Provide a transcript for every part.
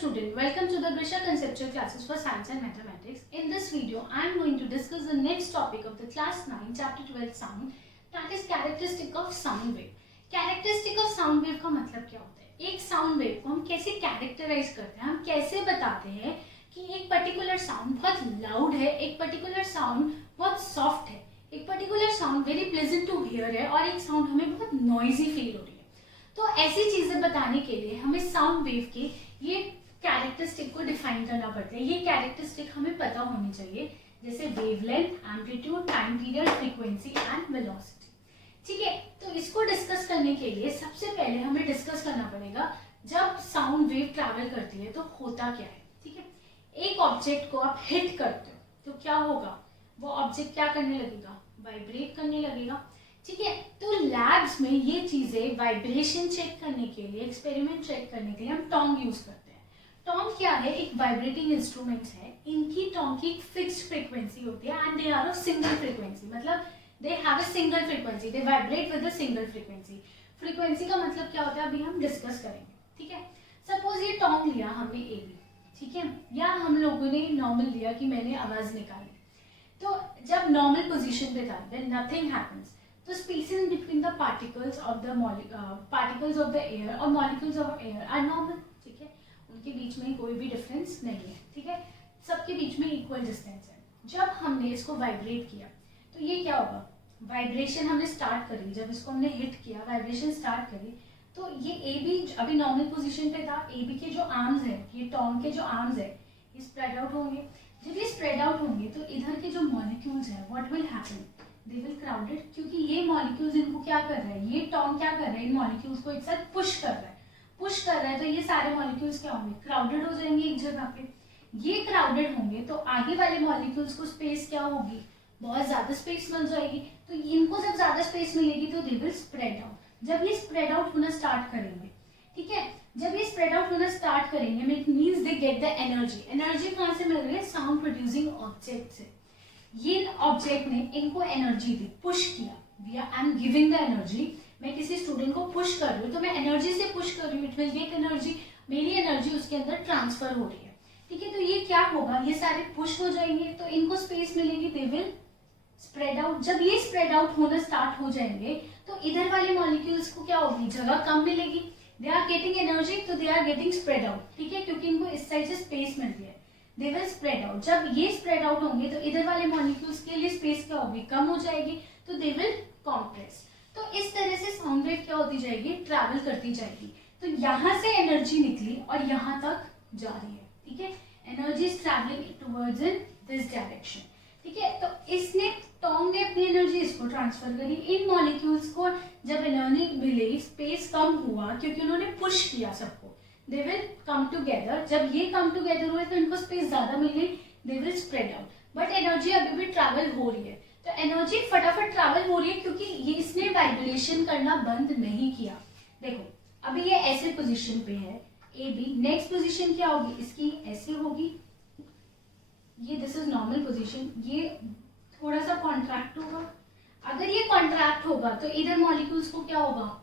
student, welcome to the Grisha Conceptual Classes for Science and Mathematics. In this video, I am going to discuss the next topic of the class 9, chapter 12 sound, that is characteristic of sound wave. Characteristic of sound wave का मतलब क्या होता है? एक sound wave को हम कैसे characterize करते हैं, हम कैसे बताते हैं कि एक particular sound बहुत loud है, एक particular sound बहुत soft है, एक particular sound very pleasant to hear है और एक sound हमें बहुत noisy feel हो रही है. तो ऐसी चीजें बताने के लिए हमें साउंड वेव के ये कैरेक्टरिस्टिक को डिफाइन करना पड़ता है. ये कैरेक्टरिस्टिक हमें पता होनी चाहिए, जैसे wavelength, amplitude, time period, frequency and velocity. ठीक है, तो इसको डिस्कस करने के लिए सबसे पहले हमें डिस्कस करना पड़ेगा जब साउंड वेव ट्रैवल करती है तो होता क्या है. ठीक है, एक ऑब्जेक्ट को आप हिट करते हो तो क्या होगा, वो ऑब्जेक्ट क्या करने लगेगा, वाइब्रेट करने लगेगा. ठीक है, तो लैब्स में ये चीजें वाइब्रेशन चेक करने के लिए, एक्सपेरिमेंट चेक करने के लिए हम टोंग यूज करते हैं. टोंग क्या है, एक वाइब्रेटिंग इंस्ट्रूमेंट्स है. इनकी टोंग की फिक्स्ड फ्रीक्वेंसी होती है and they are of single frequency, मतलब they have a single frequency, they vibrate with a single frequency. Frequency का मतलब क्या होता है अभी हम डिस्कस करेंगे. ठीक है, सपोज ये टोंग लिया हमने ए बी, ठीक है, या हम लोगों ने नॉर्मल लिया कि मैंने आवाज निकाली. तो जब नॉर्मल पोजिशन पे था then nothing happens. The spaces between the particles of the air or molecules of air are normal. ठीक है, उनके बीच में कोई भी डिफरेंस नहीं है. ठीक है, सबके बीच में इक्वल डिस्टेंस है. जब हमने इसको वाइब्रेट किया तो ये क्या होगा, वाइब्रेशन हमने स्टार्ट करी. जब इसको हमने हिट किया, वाइब्रेशन स्टार्ट करी, तो ये ए बी अभी नॉर्मल पोजिशन पे था. ए बी के जो आर्म्स है, ये टोंग के जो आर्म्स है, ये स्प्रेड आउट होंगे. जब ये स्प्रेड आउट होंगे तो इधर के जो मॉलिक्यूल्स है, what will happen, they will crowded. क्योंकि ये मॉलिक्यूल्स इनको क्या कर रहे हैं, ये टोंग क्या कर रहे हैं, इन मॉलिक्यूल्स को एक साथ पुश कर रहा है. पुश कर रहा है तो ये सारे मॉलिक्यूल्स क्या होंगे, क्राउडेड हो जाएंगे एक जगह पे. ये क्राउडेड होंगे तो आगे वाले मॉलिक्यूल्स को स्पेस क्या होगी, बहुत ज्यादा स्पेस मिल जाएगी. तो इनको जब ज्यादा स्पेस मिलेगी तो दे विल स्प्रेड आउट. जब ये स्प्रेड आउट होना स्टार्ट करेंगे, ठीक है, जब ये स्प्रेड आउट होना स्टार्ट करेंगे it means they get the energy. Energy कहाँ से मिल रही है, साउंड प्रोड्यूसिंग ऑब्जेक्ट से. ये ऑब्जेक्ट ने इनको एनर्जी दी, पुश किया. I am giving the energy. मैं किसी स्टूडेंट को पुश कर रही हूँ तो मैं एनर्जी से पुश कर रही हूँ, इट विल गेट एनर्जी. मेरी एनर्जी उसके अंदर ट्रांसफर हो रही है. ठीक है, तो ये क्या होगा, ये सारे पुश हो जाएंगे तो इनको स्पेस मिलेगी, दे विल स्प्रेड आउट. जब ये स्प्रेड आउट होना स्टार्ट हो जाएंगे तो इधर वाले मॉलिक्यूल्स को क्या होगी, जगह कम मिलेगी. दे आर गेटिंग एनर्जी तो they are getting spread out. ठीक है, क्योंकि इनको इस साइड से स्पेस मिल रही है, दे विल स्प्रेड आउट. जब ये स्प्रेड आउट होंगे तो इधर वाले मॉलिक्यूल्स के लिए स्पेस क्या होगी, कम हो जाएगी, तो दे विल कॉम्प्रेस. तो इस तरह से साउंड वेव क्या होती जाएगी, ट्रैवल करती जाएगी. तो यहाँ से एनर्जी निकली और यहाँ तक जा रही है. ठीक है, energy is travelling towards in this direction. ठीक है, तो इसने टोंग ने अपनी एनर्जी इसको ट्रांसफर करी. इन मॉलिक्यूल्स को जब एनर्जी मिली, स्पेस कम हुआ क्योंकि उन्होंने पुश किया सबको, they will come together. जब ये come together हुए तो इनको स्पेस ज्यादा मिल गई, they will spread out. But energy अभी भी ट्रैवल हो रही है. तो एनर्जी फटाफट ट्रैवल हो रही है क्योंकि ये इसने वाइब्रेशन करना बंद नहीं किया. देखो अभी ये ऐसे पोजीशन पे है ए बी. नेक्स्ट पोजीशन क्या होगी इसकी, ऐसे होगी. ये दिस इज नॉर्मल पोजीशन. ये थोड़ा सा कॉन्ट्रैक्ट होगा. अगर ये कॉन्ट्रैक्ट होगा तो इधर मॉलिक्यूल्स को क्या होगा,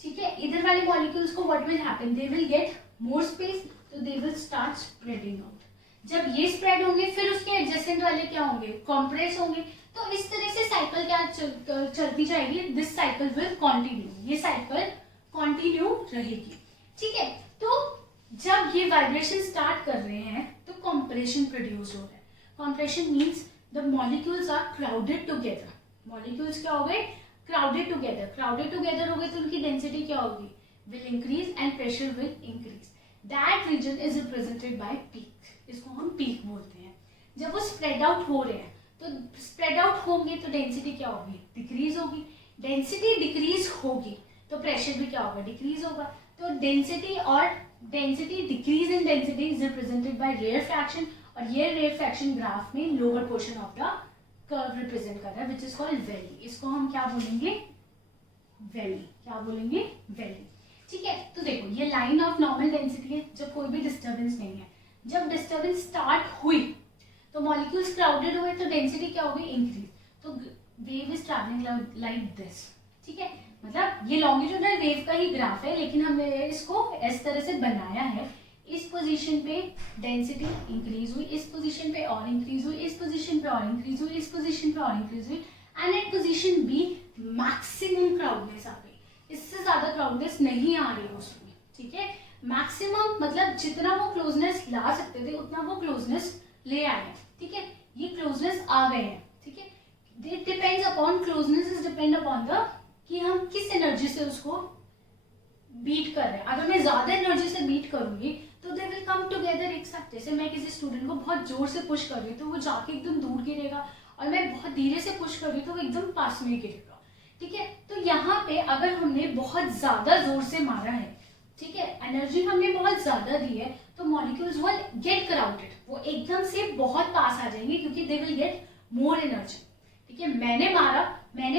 ठीक है, इधर वाले मॉलिक्यूल्स को what will happen, they will get more space, तो they will start spreading out. जब ये स्प्रेड होंगे फिर उसके एडजेसेंट वाले क्या होंगे, कॉम्प्रेस होंगे. तो इस तरह से साइकिल क्या चलती जाएगी, दिस साइकिल विल कंटिन्यू. ये साइकिल कंटिन्यू रहेगी. ठीक है, तो जब ये वाइब्रेशन स्टार्ट कर रहे हैं तो कॉम्प्रेशन प्रोड्यूस हो रहा है. Compression means the molecules are crowded together. Molecules क्या हो गए, क्राउडेड टुगेदर. क्राउडेड टुगेदर हो गए तो उनकी डेंसिटी क्या होगी, will increase and pressure will increase. That reason is represented by peak. इसको हम पीक बोलते हैं. जब वो स्प्रेड आउट हो रहे हैं तो स्प्रेड आउट होंगे तो डेंसिटी क्या होगी, डिक्रीज होगी. डेंसिटी डिक्रीज होगी तो प्रेशर भी क्या होगा, डिक्रीज होगा. तो डेंसिटी और density, decrease in density is represented by rarefaction. और ये रेयर फ्रैक्शन ग्राफ में lower portion of the curve represent कर रहा है, विच इज कॉल्ड वैली. इसको हम क्या बोलेंगे, वैली. क्या बोलेंगे, वैली. ठीक है, तो देखो ये लाइन ऑफ नॉर्मल डेंसिटी है जब कोई भी डिस्टर्बेंस नहीं है. जब डिस्टर्बेंस स्टार्ट हुई तो मॉलिक्यूल्स क्राउडेड हुए तो डेंसिटी क्या हो गई, इंक्रीज. तो wave is travelling like this. ठीक है, मतलब ये लॉन्गिट्यूडनल वेव का ही ग्राफ है लेकिन हमने इसको इस तरह से बनाया है. इस पोजीशन पे डेंसिटी इंक्रीज हुई, इस पोजीशन पे और इंक्रीज हुई, इस पोजीशन पे और इंक्रीज हुई, इस पोजीशन पे और इंक्रीज हुई, and at position B maximum crowdness आ गई, इससे ज्यादा क्राउडनेस नहीं आ रही उसमें, ठीक है। मैक्सिमम मतलब जितना वो क्लोजनेस ला सकते थे उतना वो क्लोजनेस ले आए हैं, ठीक है, ये क्लोजनेस आ गए हैं, ठीक है। It depends upon, closeness is depend upon the कि हम किस एनर्जी से उसको बीट कर रहे हैं। अगर मैं ज्यादा एनर्जी से बीट करूंगी तो दे विल कम टुगेदर एक साथ। जैसे मैं किसी स्टूडेंट को बहुत जोर से पुश कर रही हूँ तो वो जाके एकदम दूर गिरेगा, और मैं बहुत धीरे से पुश कर रही हूँ तो वो एकदम पास में गिरेगा, ठीक है। तो यहाँ पे अगर हमने बहुत ज्यादा जोर से मारा है, ठीक है, एनर्जी हमने बहुत ज्यादा दी है, तो मॉलिक्यूल्स विल गेट क्राउडेड, वो एकदम से बहुत पास आ जाएंगे क्योंकि दे विल गेट मोर एनर्जी, ठीक है। मैंने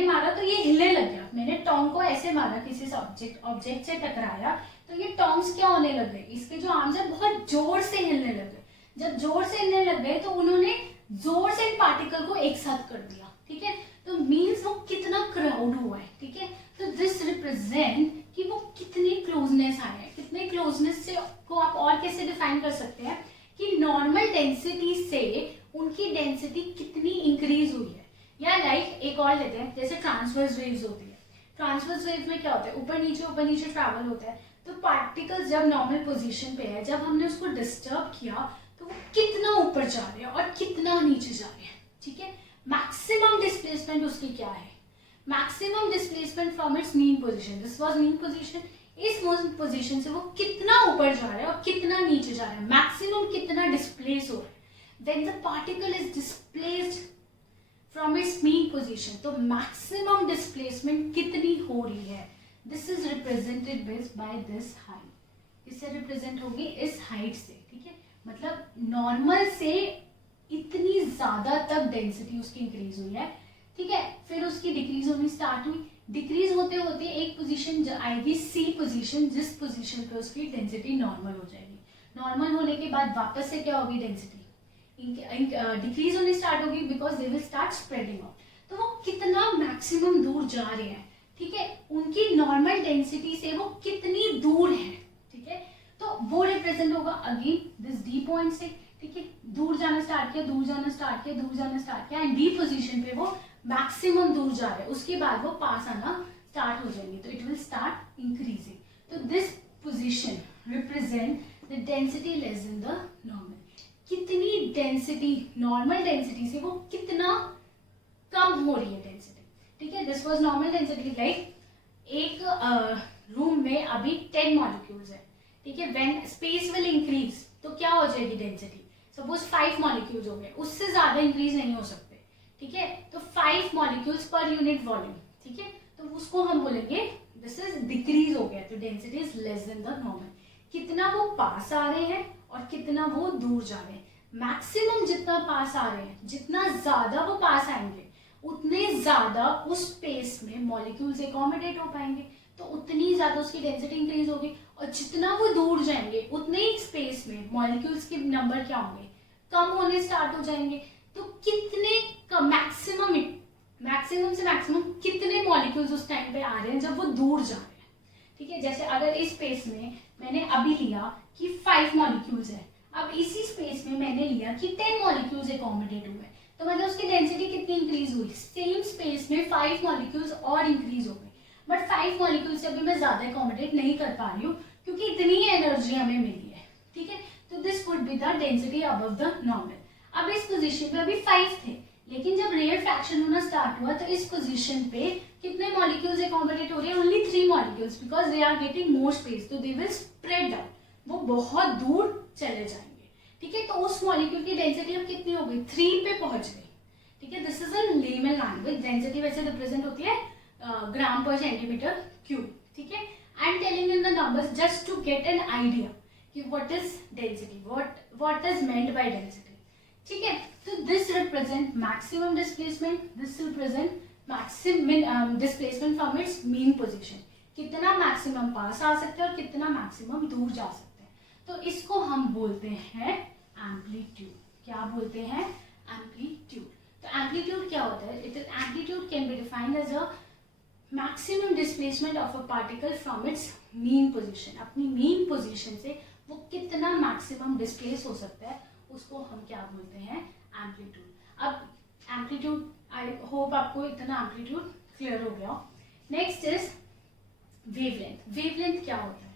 मारा तो ये हिलने लग गया, मैंने टोंग को ऐसे मारा किसी ऑब्जेक्ट से टकराया तो ये टोंग्स क्या होने लग गए, इसके जो आर्म्स है बहुत जोर से हिलने लग गए। जब जोर से हिलने लग गए तो उन्होंने जोर से इन पार्टिकल को एक साथ कर दिया, ठीक है। तो मीन्स वो कितना क्राउड हुआ है, ठीक है। तो दिस रिप्रेजेंट कि वो कितनी क्लोजनेस आए हैं। कितने क्लोजनेस से को आप और कैसे डिफाइन कर सकते हैं कि नॉर्मल डेंसिटी से उनकी डेंसिटी कितनी इंक्रीज हुई है। या लाइक एक और लेते हैं, जैसे ट्रांसवर्स वेव्स होती है। ट्रांसवर्स वेव में क्या होता है, ऊपर नीचे ट्रैवल होता है। तो पार्टिकल्स जब नॉर्मल पोजीशन पे है, जब हमने उसको डिस्टर्ब किया तो वो कितना ऊपर जा रहे हैं और कितना नीचे जा रहे हैं, ठीक है। मैक्सिमम डिस्प्लेसमेंट उसकी क्या है, maximum displacement from its mean position, this was mean position, इस पोजीशन से वो कितना ऊपर जा रहा है और कितना नीचे जा रहा है, मैक्सिमम कितना डिस्प्लेस हो रहा है। When the particle is displaced from its mean position, तो मैक्सिमम डिस्प्लेसमेंट कितनी हो रही है, this is represented by this height, इससे रिप्रेजेंट होगी इस हाइट से, ठीक है। मतलब नॉर्मल से इतनी ज्यादा तक डेंसिटी उसकी इंक्रीज हुई है, ठीक है। फिर उसकी डिक्रीज होनी स्टार्ट हुई, डिक्रीज होते होते एक पोजीशन आएगी सी पोजीशन, जिस पोजीशन पे उसकी डेंसिटी नॉर्मल हो जाएगी। नॉर्मल होने के बाद वापस से क्या होगी, डेंसिटी डिक्रीज होनी स्टार्ट होगी, because they will start spreading out. तो वो कितना मैक्सिमम दूर जा रहे हैं, ठीक है, उनकी नॉर्मल डेंसिटी से वो कितनी दूर है, ठीक है। तो वो रिप्रेजेंट होगा अगेन दिस डी पॉइंट से, ठीक है। दूर जाना स्टार्ट किया, दूर जाना स्टार्ट किया, दूर जाना स्टार्ट किया, एंड डी पोजीशन पे वो मैक्सिमम दूर जा रहे हैं। उसके बाद वो पास आना स्टार्ट हो जाएंगे, तो इट विल स्टार्ट इंक्रीजिंग। तो this position represent the density less than the normal. कितनी डेंसिटी, नॉर्मल डेंसिटी से वो कितना कम हो रही है डेंसिटी, ठीक है। This was normal density, like एक रूम में अभी 10 मॉलिक्यूल्स है, ठीक है। व्हेन स्पेस विल इंक्रीज तो क्या हो जाएगी डेंसिटी, सपोज 5 मॉलिक्यूल्स हो गए, उससे ज्यादा इंक्रीज नहीं हो सकते, ठीक है। तो 5 मॉलिक्यूल्स पर यूनिट वॉल्यूम, ठीक है, तो उसको हम बोलेंगे दिस इज डिक्रीज हो गया, तो density is less than the normal. कितना वो पास आ रहे हैं और कितना वो दूर जा रहे हैं। मैक्सिमम जितना पास आ रहे हैं, जितना ज्यादा वो पास आएंगे उतने ज्यादा उस स्पेस में मॉलिक्यूल्स एकोमोडेट हो पाएंगे, तो उतनी ज्यादा उसकी डेंसिटी इंक्रीज होगी। और जितना वो दूर जाएंगे उतने ही स्पेस में मॉलिक्यूल्स के नंबर क्या होंगे, कम होने स्टार्ट हो जाएंगे। तो कितने मैक्सिमम से मैक्सिमम कितने मॉलिक्यूल्स उस टाइम पे आ रहे हैं जब वो दूर जा रहे हैं, ठीक है। जैसे अगर इस स्पेस में मैंने अभी लिया कि 5 मॉलिक्यूल्स है, अब इसी स्पेस में मैंने लिया कि 10 मॉलिक्यूल्स एकोमोडेट हुए, तो मतलब उसकी डेंसिटी कितनी इंक्रीज हुई, सेम स्पेस में 5 मॉलिक्यूल्स और इंक्रीज हो गए। बट 5 मॉलिक्यूल्स से अभी मैं ज्यादा एकोमोडेट नहीं कर पा रही हूँ क्योंकि इतनी ही एनर्जी हमें मिली है, ठीक है। तो this would be the density above the normal. अब इस पोजीशन पे अभी 5 थे, लेकिन जब रेयर फ्रैक्शन होना स्टार्ट हुआ तो इस पोजीशन पे कितने मॉलिक्यूल्स एकोमोडेट हो रहे हैं, only 3 molecules, because they are getting more space, तो दे विल स्प्रेड आउट, वो बहुत दूर चले जाएंगे, ठीक है। तो उस मॉलिक्यूल की डेंसिटी अब कितनी हो गई, 3 पे पहुंच गई, ठीक है। This is a layman language. Density वैसे रिप्रेजेंट होती है ग्राम पर सेंटीमीटर क्यूब, ठीक है। I am telling in the numbers just to get an idea कि what is density, what is meant by density, ठीक है। तो this represent maximum displacement, this represent maximum displacement from its mean position, कितना maximum पास आ सकते हैं और कितना मैक्सिमम दूर जा सकते हैं। तो इसको हम बोलते हैं एम्पलीट्यूड। क्या बोलते हैं, एम्पलीट्यूड। तो एम्पलीट्यूड क्या होता है, it is amplitude can be defined as a maximum displacement of a particle from its mean position. अपनी मीन पोजीशन से वो कितना मैक्सिमम डिस्प्लेस हो सकता है, उसको हम क्या बोलते हैं, एम्पलीट्यूड। अब एम्पलीट्यूड, आई होप आपको इतना एम्पलीट्यूड क्लियर हो गया। Next is wavelength. वेवलेंथ क्या होता है,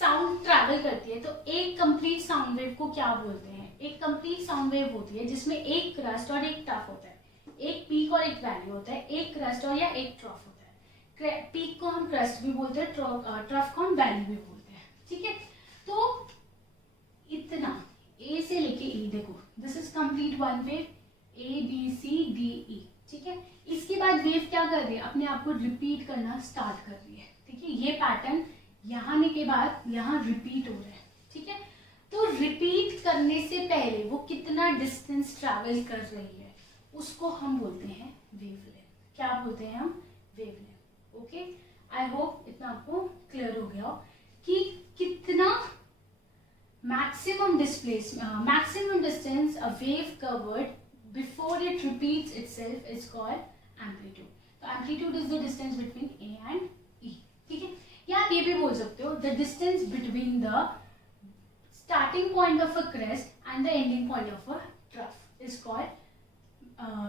साउंड ट्रैवल करती है, तो एक कंप्लीट साउंड वेव को क्या बोलते हैं, एक कंप्लीट साउंड वेव होती है जिसमें एक क्रस्ट और एक टफ होता है, एक पीक और एक वैली होता है, एक क्रस्ट और या एक ट्रफ होता है। पीक को हम क्रस्ट भी बोलते हैं, ट्रफ को हम वैली भी बोलते हैं, ठीक है। तो इतना ए से लेके ई, देखो this is complete one wave, A B C D E, ठीक है। इसके बाद वेव क्या कर रही है, अपने आप को रिपीट करना स्टार्ट कर रही है, ठीक है। ये पैटर्न यहाँ आने के बाद यहाँ रिपीट हो रहा है, ठीक है। तो रिपीट करने से पहले वो कितना डिस्टेंस ट्रैवल कर रही है, उसको हम बोलते हैं वेवलेंथ। क्या बोलते हैं हम, वेवलेंथ। ओके, आई होप इतना आपको क्लियर हो गया कि कितना maximum distance a wave covered before it repeats itself is called amplitude. तो amplitude is the distance between A and E, ठीक है। या आप ये भी बोल सकते हो, the distance between the starting point of a crest and the ending point of a trough is called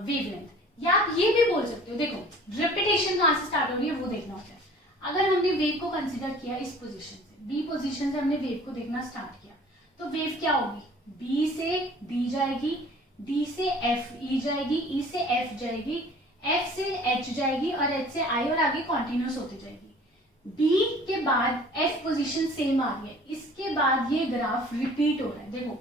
wavelength. या आप ये भी बोल सकते हो, देखो रेपिटेशन कहाँ से स्टार्ट हो रही है वो देखना होता है। अगर हमने वेव को कंसिडर किया इस पोजीशन से, बी पोजीशन से हमने वेव को देखना स्टार्ट किया, तो वेव क्या होगी, बी से डी जाएगी, डी से एफ ई जाएगी, ई से एफ जाएगी, एफ से एच जाएगी और एच से आई और आगे कॉन्टिन्यूस होती जाएगी। बी के बाद एफ पोजीशन सेम आ रही है, इसके बाद ये ग्राफ रिपीट हो रहा है। देखो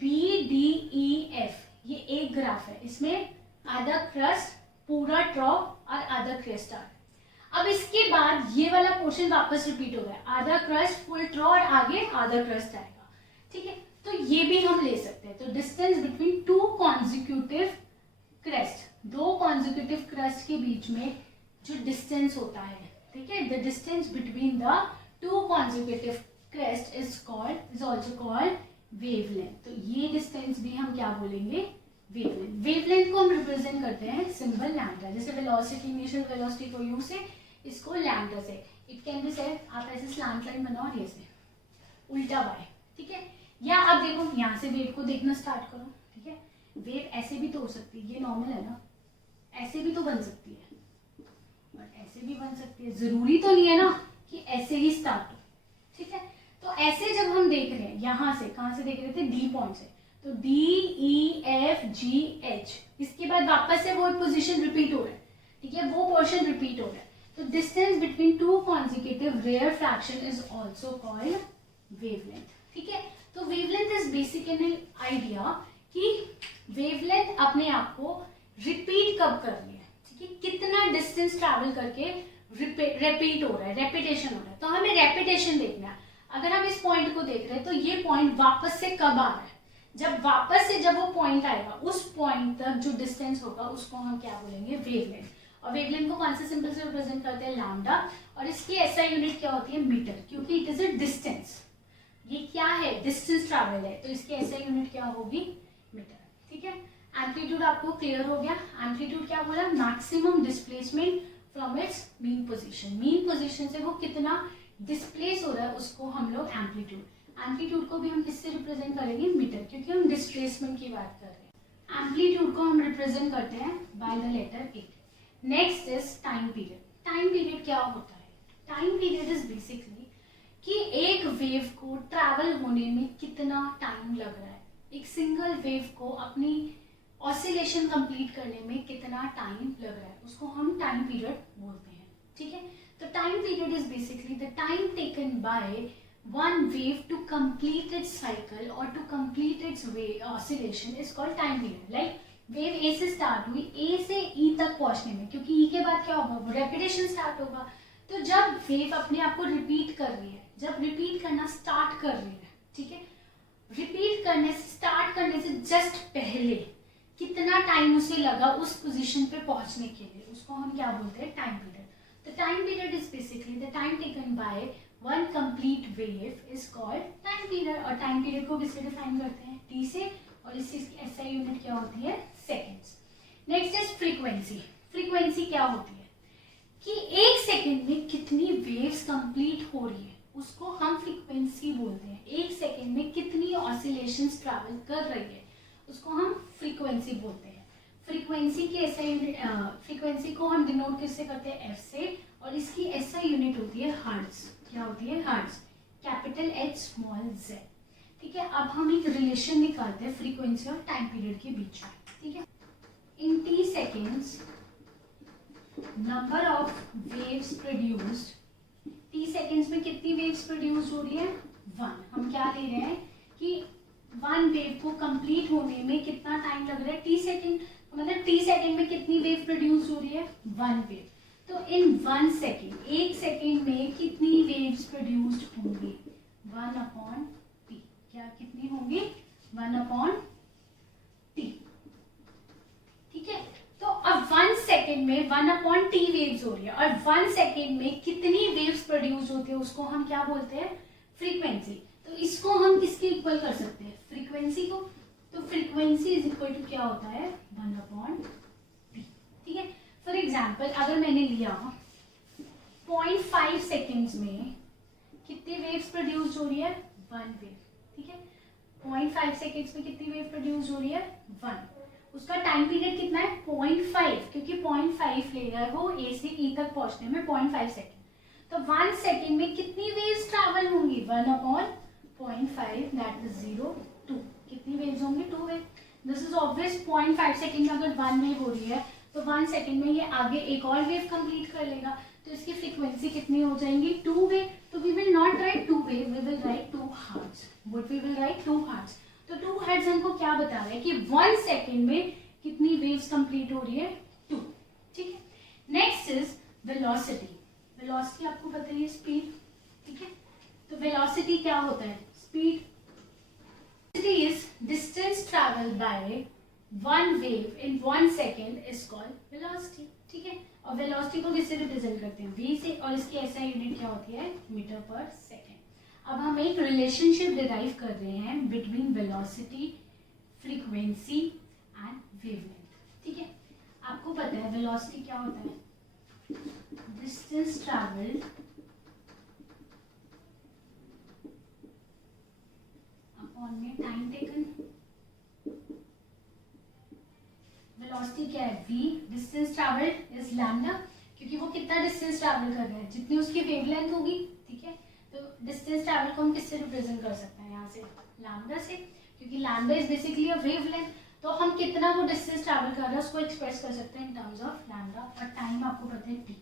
बी डी ई एफ, ये एक ग्राफ है, इसमें आधा क्रस्ट, पूरा ट्रॉप और आधा क्रेस्ट आ रहा है। अब इसके बाद ये वाला पोर्शन वापस रिपीट हो रहा है, आधा क्रस्ट, फुल ट्रॉ और आगे आधा क्रस्ट आएगा, ठीक है। तो ये भी हम ले सकते हैं। तो distance between two consecutive crest, दो कॉन्जिक्यूटिव क्रेस्ट के बीच में जो डिस्टेंस होता है, ठीक है, the distance between the two consecutive crest is also called wavelength. तो ये डिस्टेंस भी हम क्या बोलेंगे, वेवलेंथ। वेवलेंथ को हम रिप्रेजेंट करते हैं सिंबल लैम्डा, जैसे वेलोसिटी, इनिशियल वेलोसिटी को यू से, इसको लैम्डा से। इट कैन बी सेड, आप ऐसे स्लैंट लाइन बनाओ और ऐसे उल्टा वाई, ठीक है। या आप देखो यहाँ से वेव को देखना स्टार्ट करो, ठीक है। वेव ऐसे भी तो हो सकती है, ये नॉर्मल है ना, ऐसे भी तो बन सकती है और ऐसे भी बन सकती है, जरूरी तो नहीं है ना कि ऐसे ही स्टार्ट हो, ठीक है। तो ऐसे जब हम देख रहे हैं, यहाँ से कहाँ से देख रहे थे, डी पॉइंट से, तो D E F G H, इसके बाद वापस से वो पोजीशन रिपीट हो रहा है, ठीक है, वो पोर्शन रिपीट हो रहा है। तो distance between two consecutive rarefaction is also called wavelength, ठीक है। तो वेवलेंथ इज बेसिकली आइडिया कि वेवलेंथ अपने आप को रिपीट कब कर रही है, ठीक है, कितना डिस्टेंस ट्रैवल करके रिपीट हो रहा है, रेपिटेशन हो रहा है। तो हमें रेपिटेशन देखना है। अगर हम इस पॉइंट को देख रहे हैं तो ये पॉइंट वापस से कब आ रहा है, जब वापस से जब वो पॉइंट आएगा, उस पॉइंट तक जो डिस्टेंस होगा उसको हम क्या बोलेंगे, वेवलेंथ। और वेवलेंथ को कौन से सिंबल से रिप्रेजेंट करते हैं, लैम्डा, और इसकी एसआई यूनिट क्या होती है, मीटर, क्योंकि इट इज अ डिस्टेंस। ये क्या है, डिस्टेंस ट्रैवल है, तो इसकी एसआई यूनिट क्या होगी, मीटर, ठीक है। एम्पलीट्यूड आपको क्लियर हो गया। एम्पलीट्यूड क्या बोला, maximum displacement from its mean position, mean position से वो कितना डिस्प्लेस हो रहा है उसको हम लोग एम्पलीट्यूड। एम्पलीट्यूड को भी हम किससे रिप्रेजेंट करेंगे, मीटर, क्योंकि हम डिस्प्लेसमेंट की बात कर रहे हैं। एम्पलीट्यूड को हम रिप्रेजेंट करते हैं by the letter A. Next is time period. Time period क्या होता है, टाइम पीरियड इज बेसिकली कि एक वेव को ट्रैवल होने में कितना टाइम लग रहा है, एक सिंगल वेव को अपनी ऑसिलेशन कंप्लीट करने में कितना टाइम लग रहा है, उसको हम टाइम पीरियड बोलते हैं, ठीक है। तो time period is basically the time taken by one wave to complete its cycle or to complete its oscillation is called time period. Like wave A से start हुई, A से E तक पहुंचने में, क्योंकि E के बाद क्या होगा, रेपिटेशन स्टार्ट होगा। तो जब वेव अपने आप को रिपीट कर रही है, जब रिपीट करना स्टार्ट कर रही है, ठीक है, रिपीट करने से, स्टार्ट करने से जस्ट पहले कितना टाइम उसे लगा उस पोजीशन पे पहुंचने के लिए, उसको हम क्या बोलते हैं, टाइम पीरियड। तो time period is basically the time taken by one complete wave is called time period. और टाइम पीरियड को किससे डिफाइन करते हैं, टी से, और इसकी एसआई यूनिट क्या होती है, seconds. Next is frequency. Frequency क्या होती है कि एक सेकेंड में कितनी वेव्स कंप्लीट हो रही है उसको हम फ्रीक्वेंसी बोलते हैं। एक सेकेंड में कितनी ऑसिलेशंस ट्रैवल कर रही है उसको हम फ्रीक्वेंसी बोलते हैं। फ्रीक्वेंसी की ऐसा यूनिट, फ्रीक्वेंसी को हम डिनोट किससे करते हैं, एफ से, और इसकी ऐसा यूनिट होती है हर्ट्ज। क्या होती है, hertz, capital H small Z. ठीक है, अब हम एक रिलेशन निकालते हैं फ्रीक्वेंसी और टाइम पीरियड के बीच में। ठीक है, in T seconds number of waves produced, T seconds में कितनी वेव्स प्रोड्यूस हो रही है, 1। हम क्या ले रहे हैं कि 1 वेव को कंप्लीट होने में कितना टाइम लग रहा है, टी सेकेंड, मतलब टी सेकेंड में कितनी वेव प्रोड्यूस हो रही है, 1 वेव। तो इन 1 सेकेंड, एक सेकेंड में कितनी वेव्स प्रोड्यूस्ड होंगी, 1/t। क्या कितनी होंगी, 1/t। ठीक है, तो अब 1 सेकेंड में 1/t वेव्स हो रही है, और 1 सेकेंड में कितनी वेव्स प्रोड्यूस होती है उसको हम क्या बोलते हैं, फ्रीक्वेंसी। तो इसको हम किसके इक्वल कर सकते हैं, फ्रीक्वेंसी को। तो फ्रीक्वेंसी इज इक्वल टू क्या होता है, 1/t। ठीक है, फॉर एग्जाम्पल अगर मैंने लिया 0.5 सेकेंड्स में कितनी वेव्स प्रोड्यूस हो रही है, 1 वेव। ठीक है, 0.5 सेकेंड्स में कितनी वेव प्रोड्यूस हो रही है, 1। उसका टाइम पीरियड कितना है, 0.5, क्योंकि 0.5 ले रहा है वो ए से ई तक पहुंचने में 0.5 सेकेंड। तो 1 सेकेंड में कितनी वेव्स ट्रैवल होंगी, 1/0.5, दैट इज 0, 2। कितनी वेव्स होंगी, 2 wave. This is obvious, 0.5 second में अगर 1 वेव हो रही है तो 1 सेकेंड में ये आगे एक और वेव कंप्लीट कर लेगा, तो इसकी फ्रीक्वेंसी कितनी हो जाएंगी, 2 वेव। तो we will not write 2 wave, we will write 2 hertz. What we will write, 2 hertz. तो 2 हर्ट्ज हमको क्या बता रहा है कि 1 सेकेंड में कितनी वेव्स कंप्लीट हो रही है, 2। ठीक है, नेक्स्ट इज वेलोसिटी। वेलोसिटी आपको पता है, स्पीड। ठीक है, तो वेलोसिटी क्या होता है, speed. Velocity is distance travel by 1 wave in 1 second is called velocity। ठीक है, और वेलोसिटी को किससे रिप्रेजेंट करते हैं, v से, और इसकी ऐसा यूनिट क्या होती है, मीटर पर सेकेंड। अब हम एक रिलेशनशिप डिराइव कर रहे हैं between velocity, frequency and wavelength. ठीक है, आपको पता है वेलोसिटी क्या होता है, डिस्टेंस ट्रैवल्ड अपॉन में टाइम टेकन। वेलोसिटी क्या है, v, distance travelled is lambda, क्योंकि वो कितना डिस्टेंस ट्रैवल कर रहा है, जितनी उसकी वेवलेंथ होगी। ठीक है, तो डिस्टेंस ट्रैवल को हम किससे रिप्रेजेंट कर सकते हैं, यहाँ से लैम्डा से, क्योंकि lambda is basically a wavelength. तो हम कितना वो डिस्टेंस ट्रैवल कर रहा है उसको एक्सप्रेस कर सकते हैं इन टर्म्स ऑफ लैम्डा, और टाइम आपको पता है t।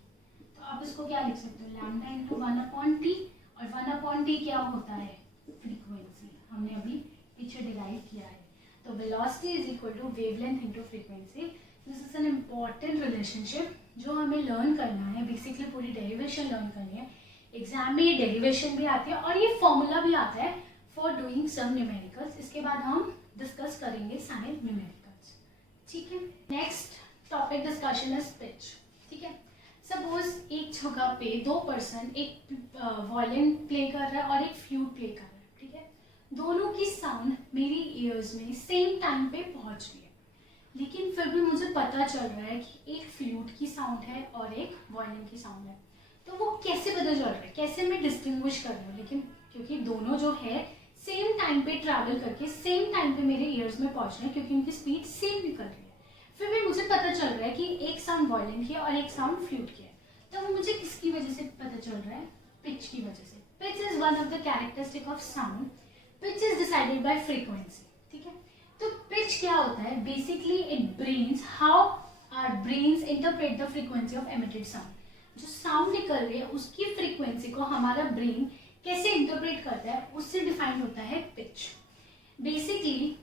तो आप इसको क्या लिख सकते हो, लैम्डा इंटू 1/t, और 1/t क्या होता है, फ्रीक्वेंसी। हमने अभी पीछे डिराइव किया है। तो velocity is equal to wavelength into frequency. This is an important relationship जो हमें लर्न करना है, बेसिकली पूरी डेरिवेशन लर्न करनी है। एग्जाम में ये डेरिवेशन भी आती है और ये फॉर्मूला भी आता है फॉर डूइंग सम न्यूमेरिकल्स। इसके बाद हम डिस्कस करेंगे सारे न्यूमेरिकल्स। ठीक है, next topic discussion is pitch. ठीक है, सपोज एक जगह पे 2 पर्सन एक वायलिन प्ले कर रहा है और एक फ्लूट प्ले कर रहा है। ठीक है, दोनों की साउंड मेरी ईयर्स में सेम टाइम पे पहुंच रही है, लेकिन फिर भी मुझे पता चल रहा है कि एक फ्लूट की साउंड है और एक वायलिन की साउंड है। तो वो कैसे पता चल रहा है, कैसे मैं डिस्टिंग्विश कर रही हूँ, लेकिन क्योंकि दोनों जो है सेम टाइम पे ट्रैवल करके सेम टाइम पे मेरे ईयर्स में पहुंच रहे हैं, क्योंकि उनकी स्पीड सेम निकल रही है, फिर भी मुझे पता चल रहा है कि एक साउंड वायलिन की है और एक साउंड फ्लूट की है। तो मुझे किसकी वजह से पता चल रहा है, पिच की वजह से। Pitch is one of the characteristic of sound. Pitch is decided by frequency. ठीक है, तो पिच क्या होता है, basically it brains how our brains interpret the frequency of emitted sound. जो साउंड निकल रही है उसकी फ्रीक्वेंसी को हमारा ब्रेन कैसे इंटरप्रेट करता है, उससे डिफाइंड होता है पिच। बेसिकली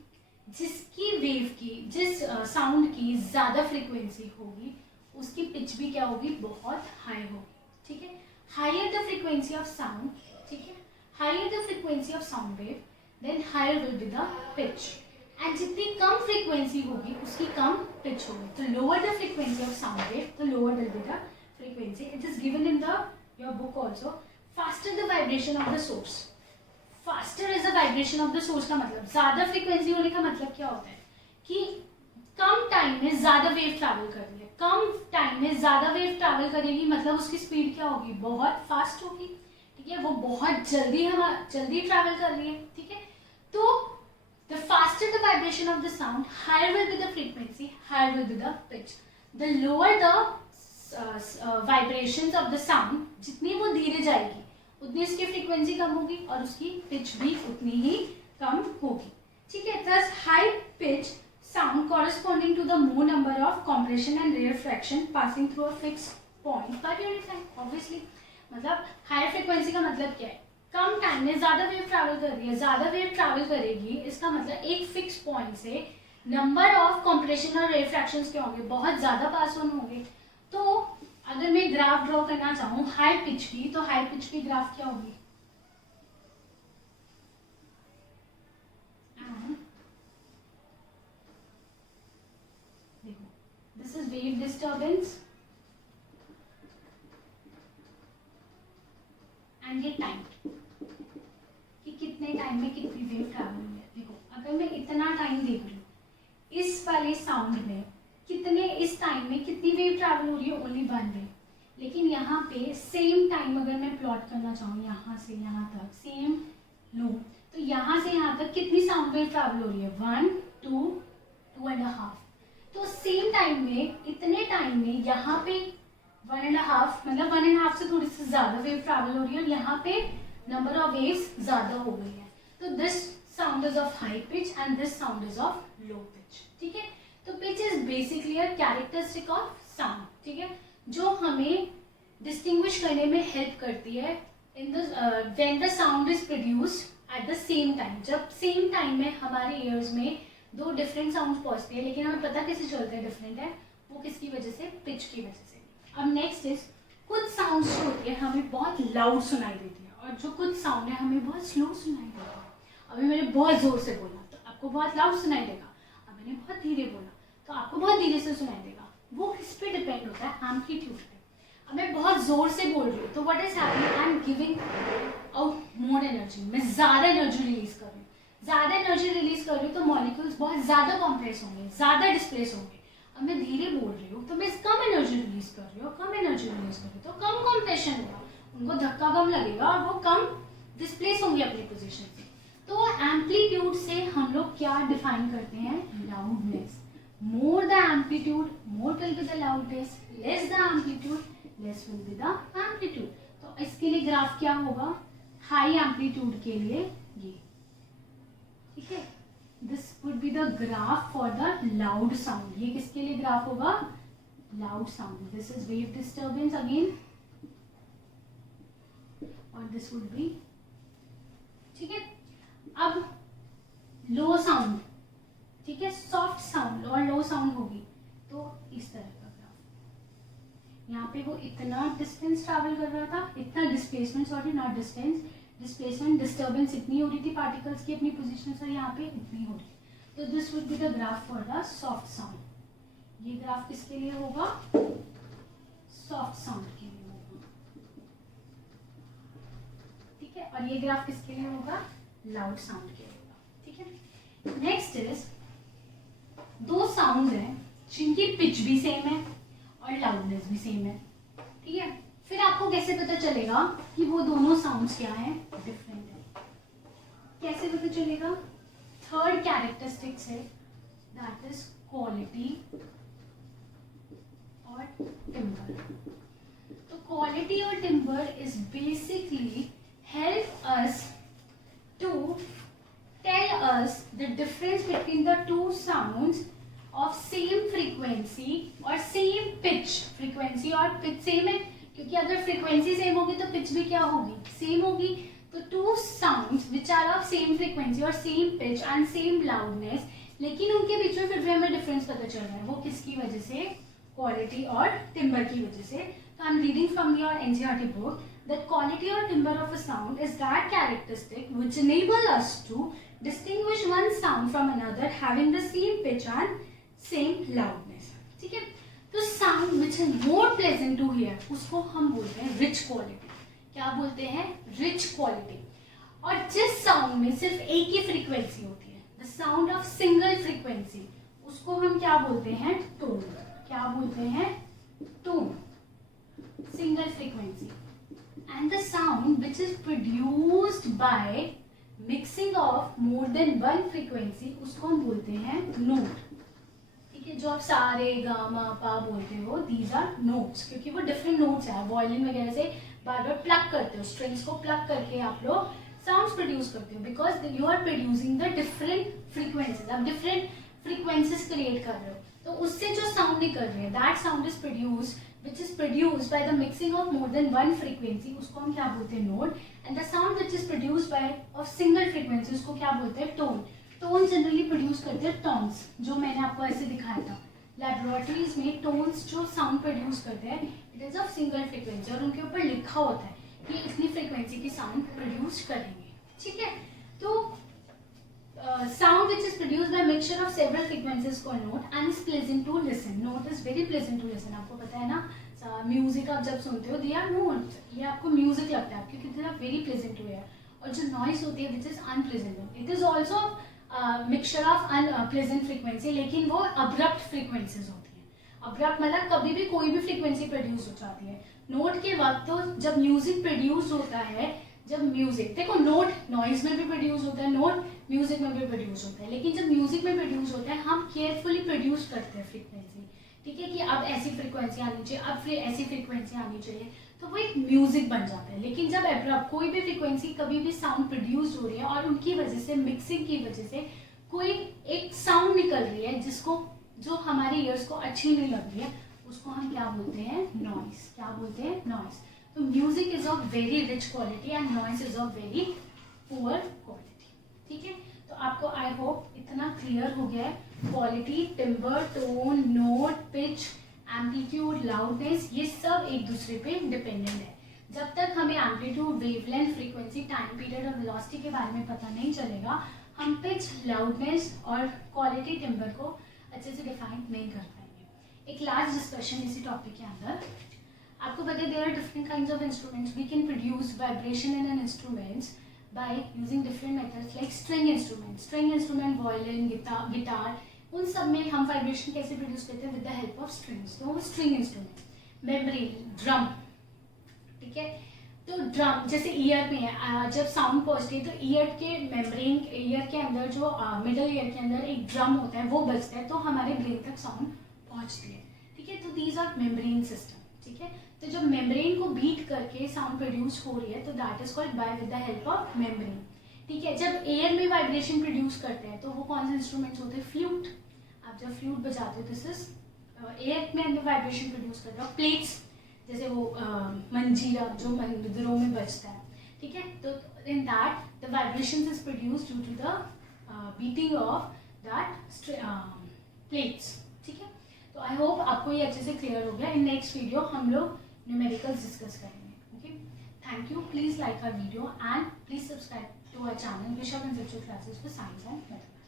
जिसकी वेव की, जिस साउंड की ज्यादा फ्रीक्वेंसी होगी उसकी पिच भी क्या होगी, बहुत हाई होगी। ठीक है, higher the frequency of sound, ठीक है, higher the frequency of sound wave, then higher will be the pitch. And जितनी कम फ्रीक्वेंसी होगी उसकी कम पिच होगी। तो lower the frequency of sound wave, तो lower will be the frequency. It is given in your book also. Faster the vibration of the source. Faster is the vibration of the source का मतलब, ज्यादा frequency होने का मतलब क्या होता है कि कम टाइम में ज्यादा वेव ट्रैवल कर रही है। कम टाइम में ज्यादा वेव ट्रैवल करेगी मतलब उसकी स्पीड क्या होगी, बहुत फास्ट होगी। ठीक है, वो बहुत जल्दी ट्रैवल कर रही है, ठीक है। तो the faster the vibration of the sound, higher will be the frequency, higher will be the pitch. The lower the vibrations of the sound, जितनी वो धीरे जाएगी उतनी उसकी फ्रीक्वेंसी कम होगी और उसकी पिच भी उतनी ही कम होगी, ठीक है। Thus high pitch sound corresponding to the more number of compression and rarefaction passing through a fixed point per unit time. Obviously, मतलब हायर फ्रीक्वेंसी का मतलब क्या है, कम टाइम में ज्यादा वेव ट्रैवल कर रही है, ज्यादा वेव ट्रैवल करेगी, इसका मतलब एक फिक्स पॉइंट से नंबर ऑफ कंप्रेशन और रेफ्रैक्शंस क्या होंगे, बहुत ज्यादा पास ऑन होंगे। तो अगर मैं ग्राफ ड्रॉ करना चाहूँ हाई पिच की, तो हाई पिच की ग्राफ क्या होगी, देखो this is wave disturbance and ये टाइम कि कितने टाइम में कितनी वेव ट्रैवल हुई है। देखो अगर मैं इतना टाइम देख रही हूँ इस वाले साउंड में कितने, इस टाइम में कितनी वेव ट्रैवल हो रही है, ओनली 1 वेव। लेकिन यहाँ पे सेम टाइम अगर मैं प्लॉट करना चाहूँ यहाँ से यहाँ तक सेम लूँ, तो यहाँ से यहाँ तक कितनी साउंड वेव ट्रैवल हो रही है, 1 2 2.5। तो सेम टाइम में इतने टाइम में यहाँ पे 1.5 मतलब 1.5 से थोड़ी सी ज्यादा वेव ट्रैवल हो रही है और यहाँ पे नंबर ऑफ वेव्स ज्यादा हो गई है। तो this sound is of high pitch and this sound is of low pitch, ठीक है। तो pitch is basically a characteristic of sound, ठीक है, जो हमें डिस्टिंग्विश करने में हेल्प करती है in the when the sound is produced at the same time. जब सेम टाइम में हमारे ईयर्स में दो डिफरेंट साउंड पहुंचते हैं लेकिन हमें पता कैसे चलता है डिफरेंट है, वो किसकी वजह से, पिच की वजह से। अब नेक्स्ट इज कुछ साउंड्स जो होती है हमें बहुत लाउड सुनाई देती है और जो कुछ साउंड है हमें बहुत स्लो सुनाई देता है। अभी मैंने बहुत जोर से बोला तो आपको बहुत लाउड सुनाई देगा, अब मैंने बहुत धीरे बोला तो आपको बहुत धीरे से सुनाई देगा। वो किस पे डिपेंड होता है, एम्पलीट्यूड पे। अब मैं बहुत जोर से बोल रही हूँ तो what is happening, I am giving out more energy, मैं ज्यादा एनर्जी रिलीज कर रही हूँ। ज्यादा एनर्जी रिलीज कर रही हूँ तो मॉलिक्यूल्स बहुत ज्यादा कॉम्प्रेस होंगे, ज्यादा डिस्प्लेस होंगे। अब मैं धीरे बोल रही हूँ तो मैं कम एनर्जी रिलीज कर रही हूँ, कम एनर्जी रिलीज कर रही हूँ तो कम कॉम्प्रेशन होगा, उनको धक्का कम लगेगा और वो कम डिस्प्लेस होंगे अपनी पोजीशन से। तो एम्पलीट्यूड से हम लोग क्या डिफाइन करते हैं, loudness. More the amplitude more will be the loudness, less the amplitude less will be the amplitude. तो इसके लिए ग्राफ क्या होगा, हाई एम्पलीट्यूड के लिए ये, ठीक है, this would be the graph for the loud sound. ये किसके लिए ग्राफ होगा, loud sound. This is wave disturbance again और दिस वुड बी, ठीक है। अब लो साउंड, ठीक है, सॉफ्ट साउंड और लो साउंड होगी तो इस तरह का ग्राफ। यहाँ पे वो इतना डिस्टेंस ट्रैवल कर रहा था, इतना displacement, sorry not distance, displacement disturbance इतनी हो रही थी पार्टिकल्स की अपनी पोजीशन से, यहाँ पे इतनी हो रही है। तो this would be the graph for the soft sound. ये ग्राफ किसके लिए होगा, सॉफ्ट साउंड के लिए होगा, ठीक है। और ये ग्राफ किसके लिए होगा, लाउड साउंड के लिए होगा, ठीक है। नेक्स्ट इज दो साउंड हैं जिनकी पिच भी सेम है और लाउडनेस भी सेम है, ठीक है। फिर आपको कैसे पता चलेगा कि वो दोनों साउंड्स क्या हैं, डिफरेंट है, कैसे पता चलेगा, थर्ड कैरेक्टरिस्टिक्स है दैट इज क्वालिटी और टिम्बर। तो क्वालिटी और timber is basically help us to tell us the difference between the two sounds of same frequency और same pitch। frequency और pitch same है क्योंकि अगर frequency same होगी तो pitch भी क्या होगी, same होगी। तो two sounds which are of same frequency और same pitch and same loudness, लेकिन उनके बीच में फिर भी हमें difference पता चल रहा है, वो किसकी वजह से, quality और timber की वजह से। तो I'm reading from your NCERT book that quality or timbre of a sound is that characteristic which enable us to distinguish one sound from another having the same pitch and same loudness, ठीक है। तो sound which is more pleasant to hear उसको हम बोलते हैं rich quality। क्या बोलते हैं, rich quality। और जिस sound में सिर्फ एक ही frequency होती है, the sound of single frequency, उसको हम क्या बोलते हैं, tone। क्या बोलते हैं, tone, single frequency। and the sound which is produced by mixing of more than one frequency उसको हम बोलते हैं नोट. ठीक है, जो आप सारे गा मा पा बोलते हो, दीज आर नोट्स, क्योंकि वो डिफरेंट नोट्स है. वायलिन वगैरह से बार बार प्लग करते हो, स्ट्रिंग्स को प्लग करके आप लोग साउंड्स प्रोड्यूस करते हो, because you are producing the different frequencies. आप डिफरेंट फ्रीक्वेंसीज क्रिएट कर रहे हो, तो उससे जो साउंड निकल रही है, that sound is produced which is produced by the mixing of more than one frequency, उसको हम क्या बोलते हैं note. and the sound which is produced by of single frequency उसको क्या बोलते हैं टोन. टोन जनरली प्रोड्यूस करते हैं टोन्स, जो मैंने आपको ऐसे दिखाया था. लैबोरेटरीज में टोन्स जो साउंड प्रोड्यूस करते हैं it is of single frequency, और उनके ऊपर लिखा होता है कि इतनी फ्रीक्वेंसी की साउंड प्रोड्यूस करेंगे. ठीक है, तो sound which is produced by mixture of several frequencies called note and is pleasant to listen. Note is very pleasant to listen. आपको पता है ना, म्यूजिक आप जब सुनते हो दे आर नोट, ये आपको म्यूजिक लगता है क्योंकि they are very pleasant to hear. और जो नॉइज होती है which is unpleasant, it is also mixture of unpleasant frequency, लेकिन वो अब्रप्ट फ्रीक्वेंसीज होती है. अब्रप्ट मतलब कभी भी कोई भी फ्रीक्वेंसी प्रोड्यूस हो जाती है. नोट के वक्त तो जब म्यूजिक प्रोड्यूस होता है, जब म्यूजिक देखो, नोट नॉइज में भी प्रोड्यूस होता है, नोट म्यूजिक में भी प्रोड्यूस होता है, लेकिन जब म्यूजिक में प्रोड्यूस होता है हम केयरफुली प्रोड्यूस करते हैं फ्रीक्वेंसी. ठीक है, कि अब ऐसी फ्रीक्वेंसी आनी चाहिए, अब फिर ऐसी फ्रीक्वेंसी आनी चाहिए, तो वो एक म्यूजिक बन जाता है. लेकिन जब एब्रप्ट कोई भी फ्रीक्वेंसी कभी भी साउंड प्रोड्यूस हो रही है और उनकी वजह से, मिक्सिंग की वजह से कोई एक साउंड निकल रही है जिसको, जो हमारे ईयर्स को अच्छी नहीं लग रही है, उसको हम क्या बोलते हैं नॉइस. क्या बोलते हैं नॉइस. तो music is of very rich quality and noise is of very poor quality. ठीक है, तो आपको आई होप इतना क्लियर हो गया है. Quality, timber, tone, note, pitch, amplitude, loudness, ये सब एक दूसरे पे डिपेंडेंट है. जब तक हमें amplitude, wavelength, frequency, time period और वेलोसिटी के बारे में पता नहीं चलेगा, हम पिच, लाउडनेस और क्वालिटी, टिम्बर को अच्छे से डिफाइन नहीं कर पाएंगे. एक लास्ट डिस्कशन इसी टॉपिक के अंदर. आपको पता है there are different kinds of instruments. We can produce vibration in an instruments by using different methods like string instrument, violin, guitar, उन सब में हम वाइब्रेशन कैसे प्रोड्यूस करते हैं with the help of strings. तो स्ट्रिंग इंस्ट्रूमेंट, मेम्ब्रेन, ड्रम. ठीक है, तो ड्रम जैसे ईयर में है, जब साउंड पहुंचती है तो ईयर के मेम्ब्रेन, ईयर के अंदर जो मिडल ईयर के अंदर एक ड्रम होता है, वो बजता है तो हमारे ब्रेन तक साउंड पहुंचती है. ठीक है, तो दीज आर मेम्ब्रेन सिस्टम. ठीक है, तो जब मेम्ब्रेन को बीट करके साउंड प्रोड्यूस हो रही है तो that is called by with the help of membrane. ठीक है, जब एयर में वाइब्रेशन प्रोड्यूस करते हैं तो वो कौन से इंस्ट्रूमेंट्स होते हैं, फ्लूट. आप जब फ्लूट बजाते हो दिस इज एयर में अंदर वाइब्रेशन प्रोड्यूस करते हो. प्लेट्स जैसे वो मंजीरा जो मंदिरों में बजता है. ठीक है, तो in that the vibration is produced due to the beating of that plates. ठीक है, तो आई होप आपको ये अच्छे से क्लियर हो गया. इन नेक्स्ट वीडियो हम लोग न्यूमेरिकल्स डिस्कस करेंगे. Okay, thank you. Please like our video and please subscribe to our channel Visha conceptual classes for science and mathematics.